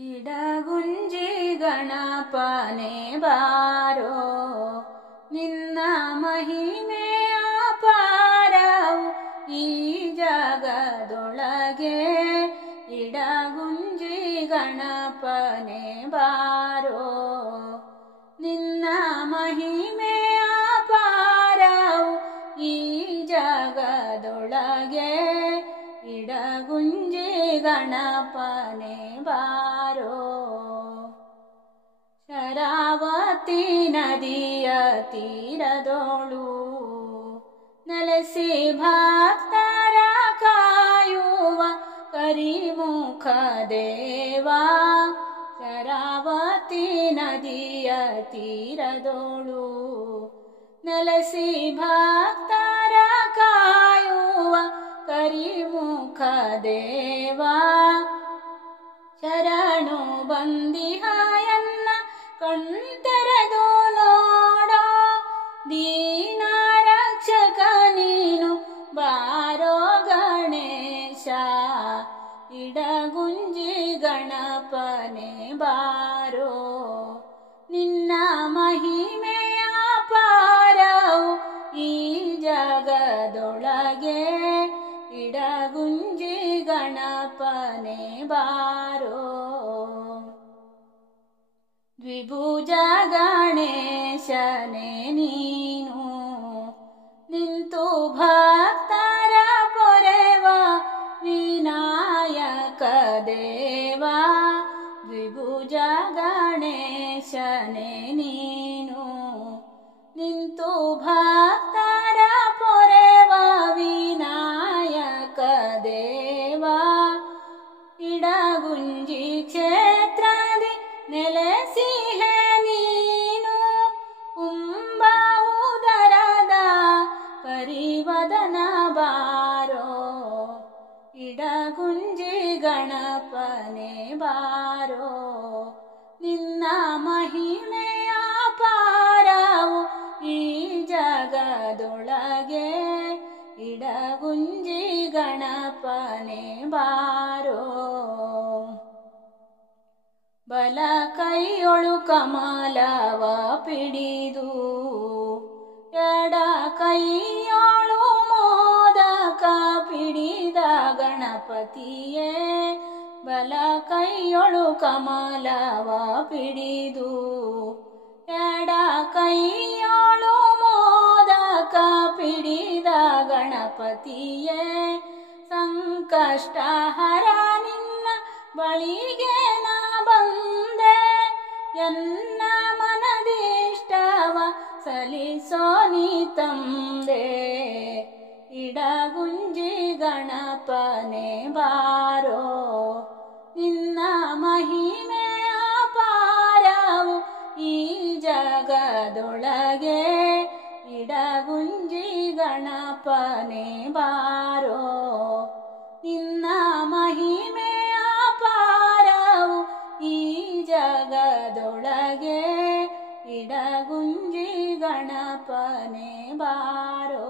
ಇಡಗುಂಜಿ ಗಣಪನೆ ಬಾರೋ, ನಿನ್ನ ಮಹಿಮೆಯ ಅಪಾರವು ಈ ಜಗದೊಳಗೆ. ಇಡಗುಂಜಿ ಗಣಪನೆ ಬಾರೋ, ನಿನ್ನ ಮಹಿಮೆಯ ಅಪಾರವು ಈ ಜಗದೊಳಗೆ. ಇಡಗುಂಜಿ ಗಣಪನೆ ಬಾರೋ, ಶರಾವತಿ ನದಿಯ ತೀರದೋಳು ನೆಲೆಸಿ ಭಕ್ತರ ಕಾಯುವ ಕರಿಮುಖ ದೇವ. ಶರಾವತಿ ನದಿಯ ತೀರದೋಳು ನೆಲೆಸಿ ಭಕ್ತರ ಕಾಯುವ ಕರಿಮುಖ ದೇವ. ಶರಣು ಬಂದಿಹಾಯನ್ನ ಕಣ್ತೆರೆದು ನೋಡೋ, ದೀನ ರಕ್ಷಕ ನೀನು ಬಾರೋ ಗಣೇಶ. ಇಡಗುಂಜಿ ಗಣಪನೆ ಬಾರೋ, ನಿನ್ನ ಮಹಿಮೆಯ ಅಪಾರವು ಈ ಜಗದೊಳಗೆ. ಇಡಗುಂಜಿ ಗಣಪನೆ ಬಾರೋ, ದ್ವಿಭುಜ ಗಣೇಶನೇ ನೀನು ನಿಂತು ಭಕ್ತರ ಪೊರೆವ ವಿನಾಯಕ ದೇವ. ದ್ವಿಭುಜ ಗಣೇಶನೇ ನೀನು ನಿಂತು ಭಕ್ತರ ಪೊರೆವ ವಿನಾಯಕ ದೇವ. ಇಡಗುಂಜಿ ಕ್ಷೇತ್ರದಿ ನೆಲೆಸಿಹೆ ನೀನು, ಕುಂಭ ಉದರದ ಕರಿವದನ ಬಾರೋ. ಇಡಗುಂಜಿ ಗಣಪನೆ ಬಾರೋ, ನಿನ್ನ ಮಹಿಮೆಯ ಅಪಾರವು ಈ ಜಗದೊಳಗೆ. ಇಡಗುಂಜಿ ಗಣಪನೆ ಬಾರೋ, ಬಲ ಕೈಯೊಳು ಕಮಲವ ಪಿಡಿದು ಎಡ ಕೈಯೊಳು ಮೋದಕ ಪಿಡಿದ ಗಣಪತಿಯೇ. ಬಲ ಕೈಯೊಳು ಕಮಲವ ಪಿಡಿದು ಎಡ ಕೈಯೊಳು ಮೋದಕ ಪಿಡಿದ ಗಣಪತಿಯೇ. ಸಂಕಷ್ಟ ಹರ ನಿನ್ನ ಬಳಿಗೆ ನಾ ಬಂದೆ, ಎನ್ನ ಮನದಿಷ್ಟವ ಸಲಿಸೋ ನೀ ತಂದೆ. ಇಡಗುಂಜಿ ಗಣಪನೆ ಬಾರೋ, ನಿನ್ನ ಮಹಿಮೆಯ ಅಪಾರವು ಈ ಜಗದೊಳಗೆ. ಇಡಗುಂಜಿ ಗಣಪನೆ ಬಾರೋ, ನಿನ್ನ ಮಹಿಮೆಯ ಅಪಾರವು ಈ ಜಗದೊಳಗೆ. ಇಡಗುಂಜಿ ಗಣಪನೆ ಬಾರೋ.